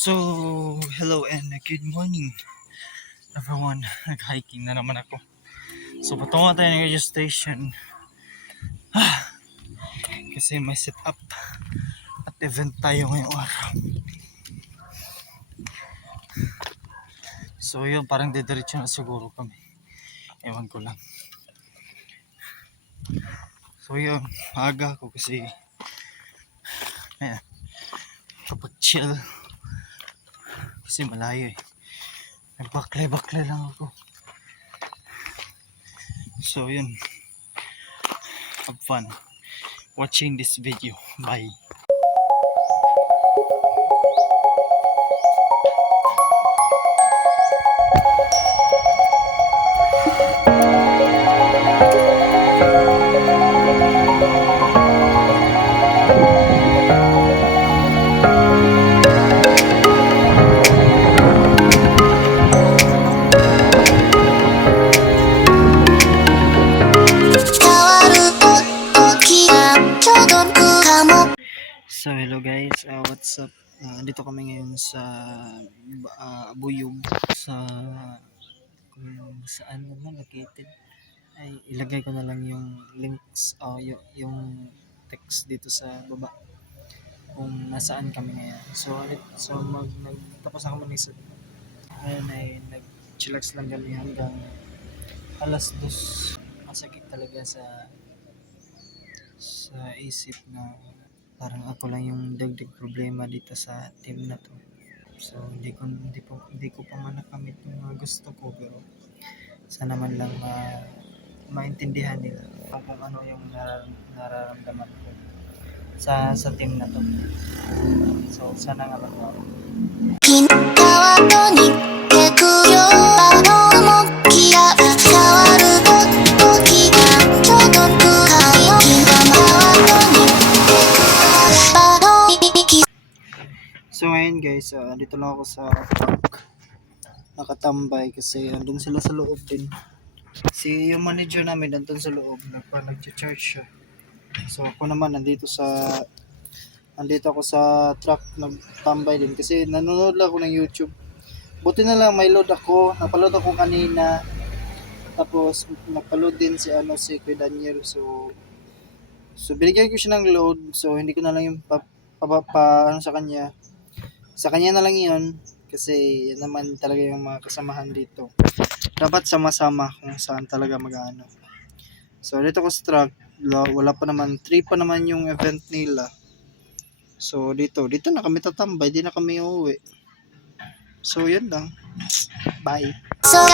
So, hello and good morning everyone. Nag-hiking na naman ako. So, patungo tayo ng radio station kasi may set up at event tayo ngayong araw. So, yun, parang didiretso na siguro kami. Ewan ko lang. So, yun, aga ako kasi kapag chill kasi malayo eh. Nagbakle-bakle lang ako. So, yun. Have fun watching this video. Bye. So hello guys, what's up? Dito kami ngayon sa Buyog sa kung saan naman located. Ay ilagay ko na lang yung links yung text dito sa baba kung nasaan kami ngayon. So nagtapos na kami sa ayun ay nag-chillax lang kami hanggang alas 2. Masakit talaga sa isip na parang ako lang yung dagdag problema dito sa team na to. So hindi ko pa man nakamit yung mga gusto ko, pero sana man lang maintindihan nila kung ano yung nararamdaman ko sa team na to. So sana nga lang ako. So ngayon guys, dito lang ako sa park nakatambay kasi andun sila sa loob din. Si yung manager namin nandun sa loob, nag-charge siya. So ako naman nandito ako sa truck nagtambay din kasi nanonood lang ako ng YouTube. Buti na lang may load ako, napaload ako kanina. Tapos napaload din si Kuya Daniel. So binigyan ko siya ng load. So hindi ko na lang yung sa kanya. Sa kanya na lang 'yon kasi yan naman talaga yung mga kasamahan dito. Dapat sama-sama kung saan talaga mag-ano. So dito ko sa truck, wala pa naman, 3 pa naman yung event nila. So dito na kami tatambay, di na kami uuwi. So yun lang. Bye. So